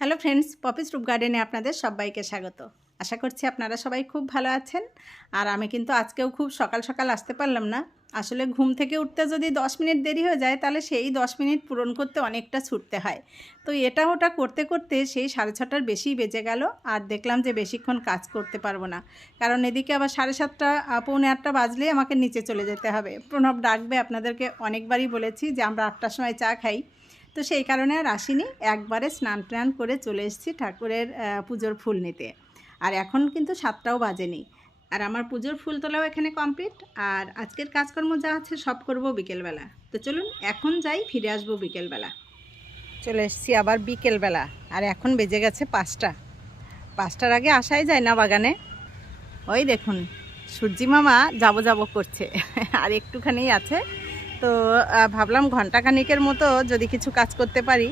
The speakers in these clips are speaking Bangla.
হ্যালো ফ্রেন্ডস পপিস রুপ গার্ডেনে আপনাদের সবাইকে স্বাগত। আশা করছি আপনারা সবাই খুব ভালো আছেন। আর আমি কিন্তু আজকেও খুব সকাল সকাল আসতে পারলাম না। আসলে ঘুম থেকে উঠতে যদি দশ মিনিট দেরি হয়ে যায়, তাহলে সেই দশ মিনিট পূরণ করতে অনেকটা ছুটতে হয়। তো এটা ওটা করতে করতে সেই সাড়ে ছটার বেশি বেজে গেল, আর দেখলাম যে বেশিক্ষণ কাজ করতে পারব না। কারণ এদিকে আবার সাড়ে সাতটা পৌনে আটটা বাজলে আমাকে নিচে চলে যেতে হবে। প্রণব ডাকবে, আপনাদেরকে অনেকবারই বলেছি যে আমরা আটটার সময় চা খাই। তো সেই কারণে আর আসিনি। একবারে স্নান টান করে চলে এসেছি ঠাকুরের পুজোর ফুল নিতে। আর এখন কিন্তু সাতটাও বাজেনি। আর আমার পুজোর ফুল তোলাও এখানে কমপ্লিট। আর আজকের কাজকর্ম যা আছে সব করব বিকেলবেলা। তো চলুন, এখন যাই, ফিরে আসব বিকেলবেলা। চলে এসেছি আবার বিকেলবেলা। আর এখন বেজে গেছে পাঁচটা। পাঁচটার আগে আসাই যায় না বাগানে। ওই দেখুন, সূর্যি মামা যাব যাব করছে। আর একটুখানি আছে। তো ভাবলাম ঘন্টাখানিকের মতো যদি কিছু কাজ করতে পারি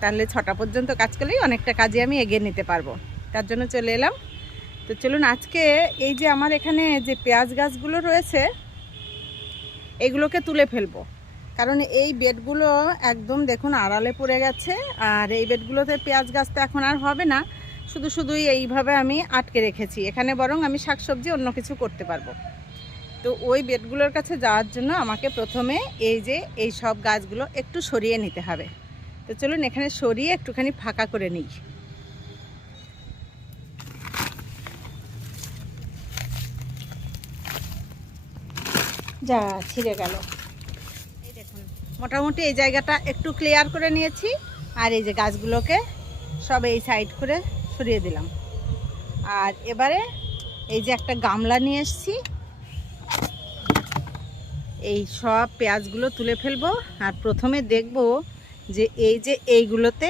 তাহলে ছটা পর্যন্ত কাজ করলেই অনেকটা কাজে আমি এগিয়ে নিতে পারব। তার জন্য চলে এলাম। তো চলুন, আজকে এই যে আমার এখানে যে পেঁয়াজ গাছগুলো রয়েছে, এগুলোকে তুলে ফেলব। কারণ এই বেডগুলো একদম দেখুন আড়ালে পড়ে গেছে, আর এই বেডগুলোতে পেঁয়াজ গাছ তো এখন আর হবে না। শুধু শুধুই এইভাবে আমি আটকে রেখেছি। এখানে বরং আমি শাকসবজি অন্য কিছু করতে পারব। তো ওই বেডগুলোর কাছে যাওয়ার জন্য আমাকে প্রথমে এই যে এই সব গাছগুলো একটু সরিয়ে নিতে হবে। তো চলুন এখানে সরিয়ে একটুখানি ফাঁকা করে নিই। যা, ছিঁড়ে গেল। এই দেখুন, মোটামুটি এই জায়গাটা একটু ক্লিয়ার করে নিয়েছি আর এই যে গাছগুলোকে সব এই সাইড করে সরিয়ে দিলাম। আর এবারে এই যে একটা গামলা নিয়ে এসেছি এই সব পেঁয়াজগুলো তুলে ফেলব আর প্রথমে দেখব যে এই যে এইগুলোতে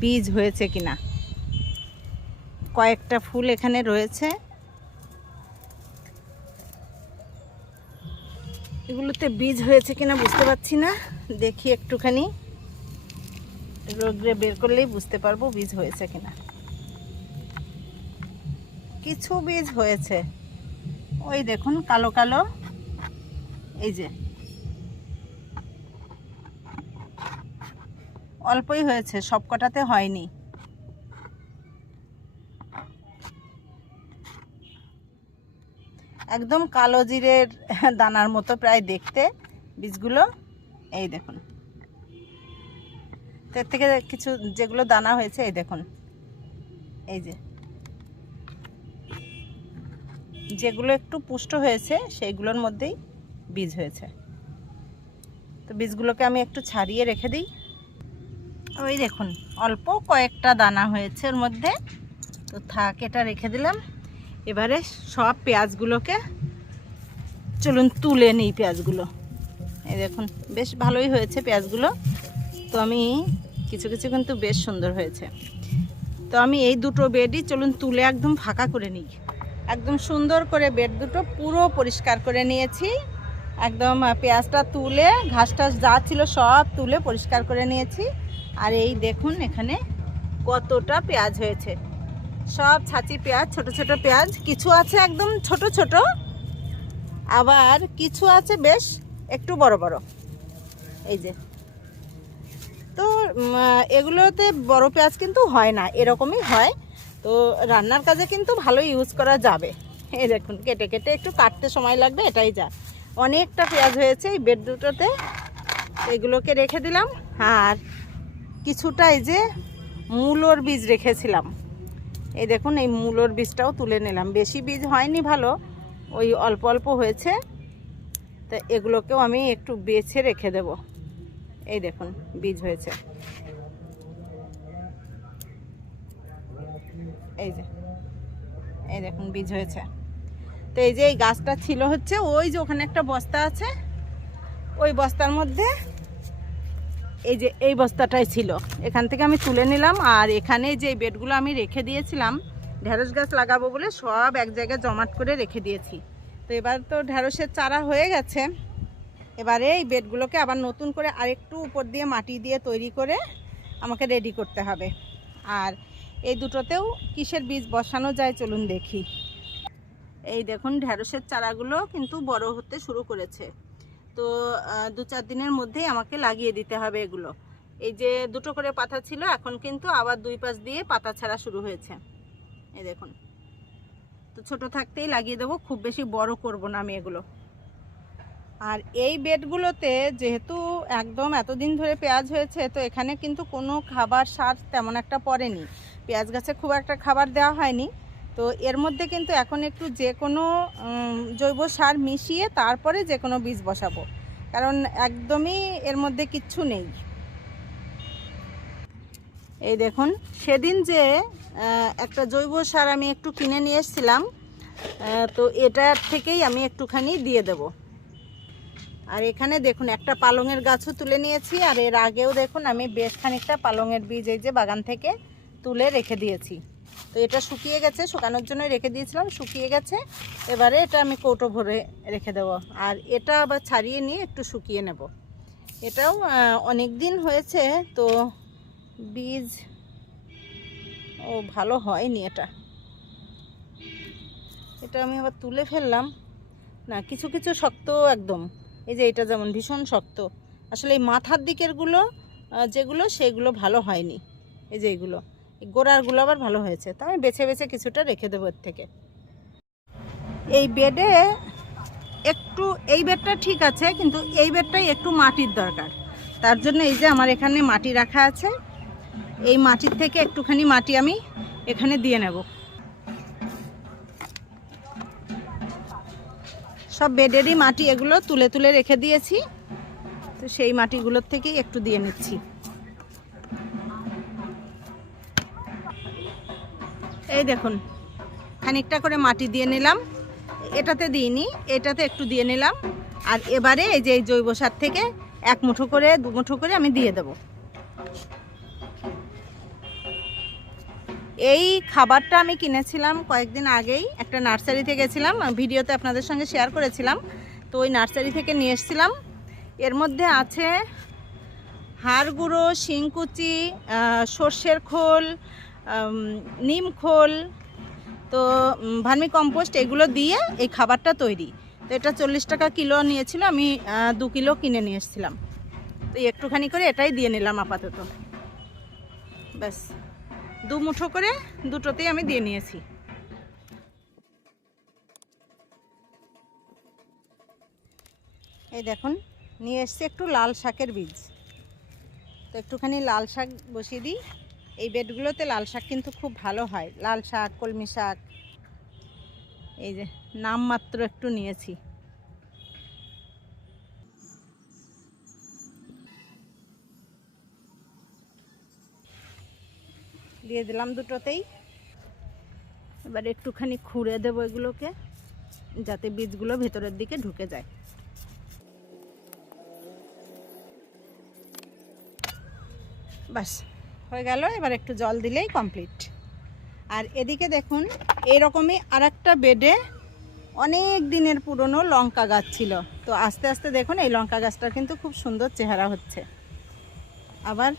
বীজ হয়েছে কিনা। কয়েকটা ফুল এখানে রয়েছে। এগুলোতে বীজ হয়েছে কিনা বুঝতে পারছি না। দেখি একটুখানি। রোদ্রে বের করলেই বুঝতে পারব বীজ হয়েছে কিনা। কিছু বীজ হয়েছে। ওই দেখুন, কালো কালো। এই যে অল্পই হয়েছে সব কটাতে হয়নি। একদম কালো জিরের দানার মতো প্রায় দেখতে, বীজগুলো। এই দেখুন। এর থেকে কিছু যেগুলো দানা হয়েছে, এই দেখুন। এই যে। যেগুলো একটু পুষ্ট হয়েছে, সেইগুলোর মধ্যেই বীজ হয়েছে। তো বীজগুলোকে আমি একটু ছাড়িয়ে রেখে দিই। ওই দেখুন, অল্প কয়েকটা দানা হয়েছে ওর মধ্যে। তো থাক, এটা রেখে দিলাম। এবারে সব পেঁয়াজগুলোকে চলুন তুলে নিই পেঁয়াজগুলো। এই দেখুন, বেশ ভালোই হয়েছে পেঁয়াজগুলো। তো আমি, কিছু কিছু কিন্তু বেশ সুন্দর হয়েছে। তো আমি এই দুটো বেডই চলুন তুলে একদম ফাঁকা করে নিই। একদম সুন্দর করে বেড দুটো পুরো পরিষ্কার করে নিয়েছি। একদম পেঁয়াজটা তুলে ঘাস টাস যা ছিল সব তুলে পরিষ্কার করে নিয়েছি। আর এই দেখুন এখানে কতটা পেঁয়াজ হয়েছে। সব ছাঁচি পেঁয়াজ, ছোট ছোট পেঁয়াজ, কিছু আছে একদম ছোট ছোট, আবার কিছু আছে বেশ একটু বড় বড়। এই যে। তো এগুলোতে বড় পেঁয়াজ কিন্তু হয় না, এরকমই হয়। তো রান্নার কাজে কিন্তু ভালো ইউজ করা যাবে। এই দেখুন, কেটে কেটে একটু কাটতে সময় লাগবে, এটাই যা। অনেকটা পেঁয়াজ হয়েছে এই বেড দুটোতে এগুলোকে রেখে দিলাম, আর কিছুটা এই যে মূলোর বীজ রেখেছিলাম। এই দেখুন, এই মূলোর বীজটাও তুলে নিলাম। বেশি বীজ হয়নি ভালো, ওই অল্প অল্প হয়েছে। তা এগুলোকেও আমি একটু বেছে রেখে দেব। এই দেখুন, বীজ হয়েছে। এই যে, এই দেখুন, বীজ হয়েছে। তো এই যে এই গাছটা ছিল হচ্ছে, ওই যে ওখানে একটা বস্তা আছে, ওই বস্তার মধ্যে এই যে, এই বস্তাটাই ছিল। এখান থেকে আমি তুলে নিলাম আর এখানে যে বেডগুলো আমি রেখে দিয়েছিলাম, ঢেঁড়স গাছ লাগাবো বলে সব এক জায়গায় জমাট করে রেখে দিয়েছি। তো এবার তো ঢেঁড়সের চারা হয়ে গেছে। এবারে এই বেডগুলোকে আবার নতুন করে আরেকটু উপর দিয়ে মাটি দিয়ে তৈরি করে আমাকে রেডি করতে হবে। আর এই দুটোতেও কিসের বীজ বসানো যায় চলুন দেখি। এই দেখুন, ঢেঁড়সের চারাগুলো কিন্তু বড় হতে শুরু করেছে। তো দু চার দিনের মধ্যেই আমাকে লাগিয়ে দিতে হবে এগুলো। এই যে দুটো করে পাতা ছিল, এখন কিন্তু আবার দুই পাশ দিয়ে পাতা ছাড়া শুরু হয়েছে। এই দেখুন। তো ছোট থাকতেই লাগিয়ে দেবো, খুব বেশি বড় করব না আমি এগুলো। আর এই বেডগুলোতে যেহেতু একদম এতদিন ধরে পেঁয়াজ হয়েছে, তো এখানে কিন্তু কোনো খাবার সার তেমন একটা পড়েনি। পেঁয়াজ গাছে খুব একটা খাবার দেওয়া হয়নি। তো এর মধ্যে কিন্তু এখন একটু যে কোনো জৈব সার মিশিয়ে তারপরে যে কোনো বীজ বসাবো। কারণ একদমই এর মধ্যে কিচ্ছু নেই। এই দেখুন, সেদিন যে একটা জৈব সার আমি একটু কিনে নিয়ে এসেছিলাম তো এটার থেকেই আমি একটুখানি দিয়ে দেব। আর এখানে দেখুন, একটা পালংয়ের গাছও তুলে নিয়েছি, আর এর আগেও দেখুন, আমি বেশ খানিকটা পালংয়ের বীজ এই যে বাগান থেকে তুলে রেখে দিয়েছি। তো এটা শুকিয়ে গেছে, শুকানোর জন্য রেখে দিয়েছিলাম, শুকিয়ে গেছে। এবারে এটা আমি কৌটো ভরে রেখে দেবো। আর এটা আবার ছাড়িয়ে নিয়ে একটু শুকিয়ে নেব। এটাও অনেক দিন হয়েছে, তো বীজ, ও, ভালো হয়নি এটা। এটা আমি আবার তুলে ফেললাম। না, কিছু কিছু শক্ত একদম। এই যে এটা যেমন ভীষণ শক্ত। আসলে এই মাথার দিকেরগুলো যেগুলো, সেগুলো ভালো হয়নি। এই যে এইগুলো এই গোড়ারগুলো আবার ভালো হয়েছে, তো আমি বেছে বেছে কিছুটা রেখে দেবো এর থেকে। এই বেডে একটু, এই বেডটা ঠিক আছে, কিন্তু এই বেডটাই একটু মাটির দরকার। তার জন্য এই যে আমার এখানে মাটি রাখা আছে, এই মাটির থেকে একটুখানি মাটি আমি এখানে দিয়ে নেব। সব বেডেরই মাটি এগুলো তুলে তুলে রেখে দিয়েছি, তো সেই মাটিগুলোর থেকেই একটু দিয়ে নিচ্ছি। এই দেখুন, খানিকটা করে মাটি দিয়ে নিলাম। এটাতে দিইনি, এটাতে একটু দিয়ে নিলাম। আর এবারে এই যে এই জৈব সার থেকে এক মুঠো করে, দু মুঠো করে আমি দিয়ে দেব। এই খাবারটা আমি কিনেছিলাম কয়েকদিন আগেই, একটা নার্সারিতে গেছিলাম ভিডিওতে আপনাদের সঙ্গে শেয়ার করেছিলাম। তো ওই নার্সারি থেকে নিয়ে এসেছিলাম। এর মধ্যে আছে হাড় গুঁড়ো শিংকুচি সর্ষের খোল নিম খোল, তো ভার্মি কম্পোস্ট এগুলো দিয়ে এই খাবারটা তৈরি। তো এটা চল্লিশ টাকা কিলো নিয়েছিল, আমি দু কিলো কিনে নিয়ে এসেছিলাম। তো একটুখানি করে এটাই দিয়ে নিলাম আপাতত। ব্যাস। দু মুঠো করে দুটোতেই আমি দিয়ে নিয়েছি। এই দেখুন, নিয়ে এসছি একটু লাল শাকের বীজ। তো একটুখানি লাল শাক বসিয়ে দিই। এই বেডগুলোতে লাল শাক কিন্তু খুব ভালো হয়। লাল শাক, কলমি শাক, এই যে নাম মাত্র একটু নিয়েছি। দিয়ে দিলাম দুটোতেই। এবার একটুখানি খুঁড়ে দেবো এগুলোকে, যাতে বীজগুলো ভেতরের দিকে ঢুকে যায়। বাস। হয়ে গেল, এবার একটু জল দিলেই কমপ্লিট আর এদিকে দেখুন, এরকমই আর একটা বেডে অনেক দিনের পুরনো লঙ্কা গাছ ছিল। তো আস্তে আস্তে দেখুন, এই লঙ্কা গাছটার কিন্তু খুব সুন্দর চেহারা হচ্ছে। আবার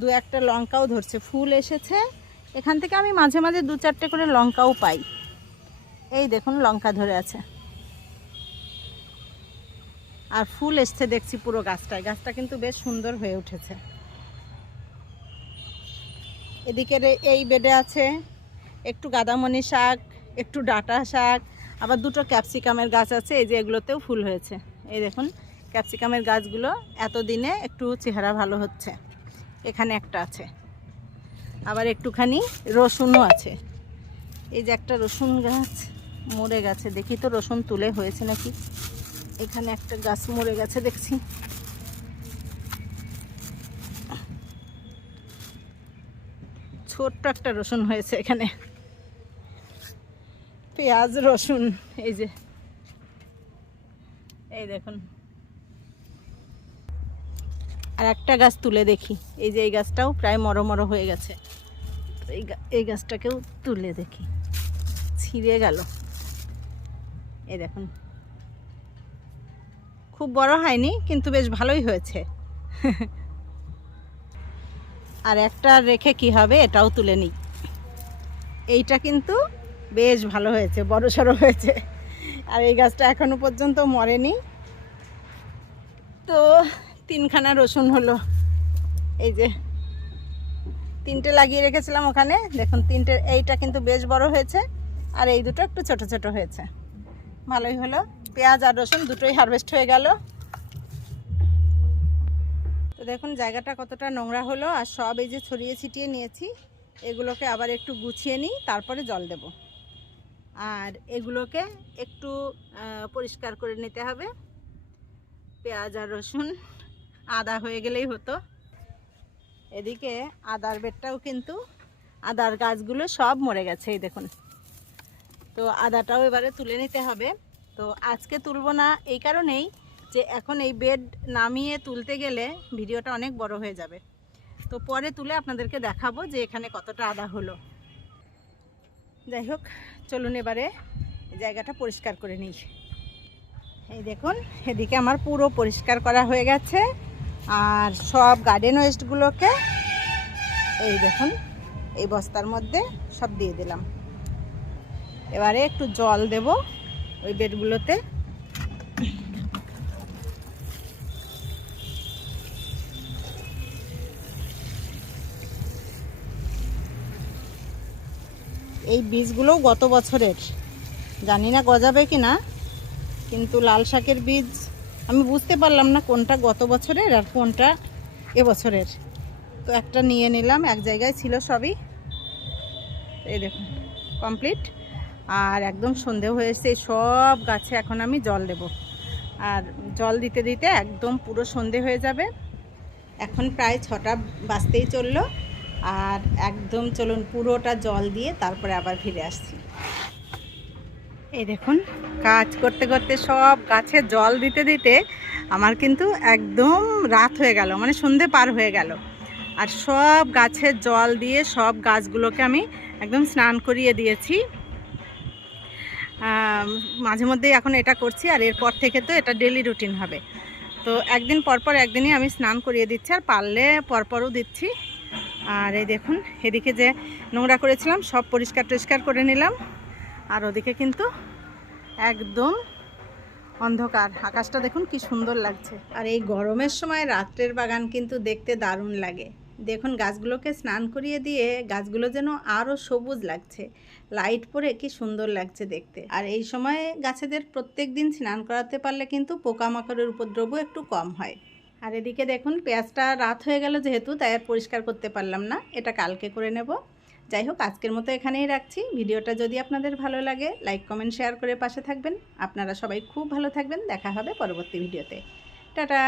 দু একটা লঙ্কাও ধরছে, ফুল এসেছে। এখান থেকে আমি মাঝে মাঝে দু চারটে করে লঙ্কাও পাই। এই দেখুন, লঙ্কা ধরে আছে। আর ফুল এসছে, দেখছি পুরো গাছটায়। গাছটা কিন্তু বেশ সুন্দর হয়ে উঠেছে। এদিকে এই বেডে আছে একটু গাদামণি শাক, একটু ডাটা শাক, আবার দুটো ক্যাপসিকামের গাছ আছে, এই যে এগুলোতেও ফুল হয়েছে। এই দেখুন, ক্যাপসিকামের গাছগুলো এতদিনে একটু চেহারা ভালো হচ্ছে। এখানে একটা আছে। আবার একটুখানি রসুনও আছে। এই যে একটা রসুন গাছ মরে গেছে। দেখি তো রসুন তুলে হয়েছে নাকি? এখানে একটা গাছ মরে গেছে, দেখছি। ছোট্ট একটা রসুন হয়েছে এখানে। পেঁয়াজ, রসুন, এই যে। এই দেখুন। আর একটা গাছ তুলে দেখি। এই যে এই গাছটাও প্রায় মরো মরো হয়ে গেছে। এই এই গাছটাকেও তুলে দেখি। ছিঁড়ে গেল। এই দেখুন। খুব বড় হয়নি, কিন্তু বেশ ভালোই হয়েছে। আর একটা রেখে কি হবে এটাও তুলে নিই। এইটা কিন্তু বেশ ভালো হয়েছে, বড় সড়ো হয়েছে। আর এই গাছটা এখনও পর্যন্ত মরেনি। তো তিনখানা রসুন হলো। এই যে তিনটে লাগিয়ে রেখেছিলাম ওখানে। দেখুন, তিনটে, এইটা কিন্তু বেশ বড় হয়েছে। আর এই দুটো একটু ছোট ছোট হয়েছে। ভালোই হলো। পেঁয়াজ আর রসুন দুটোই হারভেস্ট হয়ে গেল। দেখুন, জায়গাটা কতটা নোংরা হলো, আর সব এই যে ছড়িয়ে ছিটিয়ে নিয়েছি, এগুলোকে আবার একটু গুছিয়ে নিই, তারপরে জল দেব। আর এগুলোকে একটু পরিষ্কার করে নিতে হবে। পেঁয়াজ আর রসুন আদা হয়ে গেলেই হতো। এদিকে আদার বেডটাও কিন্তু, আদার গাছগুলো সব মরে গেছে, এই দেখুন। তো আদাটাও এবারে তুলে নিতে হবে। তো আজকে তুলবো না এই কারণেই যে এখন এই বেড নামিয়ে তুলতে গেলে ভিডিওটা অনেক বড় হয়ে যাবে। তো পরে তুলে আপনাদেরকে দেখাবো যে এখানে কতটা আদা হলো। যাই হোক চলুন এবারে জায়গাটা পরিষ্কার করে নিই। এই দেখুন, এদিকে আমার পুরো পরিষ্কার করা হয়ে গেছে। আর সব গার্ডেন ওয়েস্টগুলোকে এই দেখুন, এই বস্তার মধ্যে সব দিয়ে দিলাম। এবারে একটু জল দেব ওই বেডগুলোতে এই বীজগুলোও গত বছরের। জানি না গজাবে কি না কিন্তু লাল শাকের বীজ, আমি বুঝতে পারলাম না কোনটা গত বছরের আর কোনটা এবছরের তো একটা নিয়ে নিলাম, এক জায়গায় ছিল সবই। এই দেখুন কমপ্লিট আর একদম সন্ধে হয়েছে সব গাছে এখন আমি জল দেব। আর জল দিতে দিতে একদম পুরো সন্ধে হয়ে যাবে। এখন প্রায় ছটা বাজতেই চলল। আর একদম চলুন পুরোটা জল দিয়ে তারপরে আবার ফিরে আসছি। এই দেখুন, কাজ করতে করতে সব গাছে জল দিতে দিতে আমার কিন্তু একদম রাত হয়ে গেল মানে সন্ধে পার হয়ে গেল। আর সব গাছে জল দিয়ে সব গাছগুলোকে আমি একদম স্নান করিয়ে দিয়েছি। মাঝে মধ্যেই এখন এটা করছি আর এরপর থেকে তো এটা ডেলি রুটিন হবে। তো একদিন পর পর একদিনই আমি স্নান করিয়ে দিচ্ছি আর পারলে পরপরও দিচ্ছি। আর এই দেখুন, এদিকে যে নোংরা করেছিলাম, সব পরিষ্কার টরিষ্কার করে নিলাম। আর ওদিকে কিন্তু একদম অন্ধকার। আকাশটা দেখুন কি সুন্দর লাগছে। আর এই গরমের সময় রাত্রের বাগান কিন্তু দেখতে দারুণ লাগে। দেখুন, গাছগুলোকে স্নান করিয়ে দিয়ে গাছগুলো যেন আরও সবুজ লাগছে। লাইট পরে কি সুন্দর লাগছে দেখতে। আর এই সময় গাছেদের প্রত্যেক দিন স্নান করাতে পারলে কিন্তু পোকামাকড়ের উপদ্রবও একটু কম হয়। আর এদিকে দেখুন, পেঁয়াজটা রাত হয়ে গেল যেহেতু, তাই আর পরিষ্কার করতে পারলাম না। এটা কালকে করে নেব। যাই হোক, আজকের মতো এখানেই রাখছি। ভিডিওটা যদি আপনাদের ভালো লাগে, লাইক, কমেন্ট, শেয়ার করে পাশে থাকবেন। আপনারা সবাই খুব ভালো থাকবেন। দেখা হবে পরবর্তী ভিডিওতে। টাটা!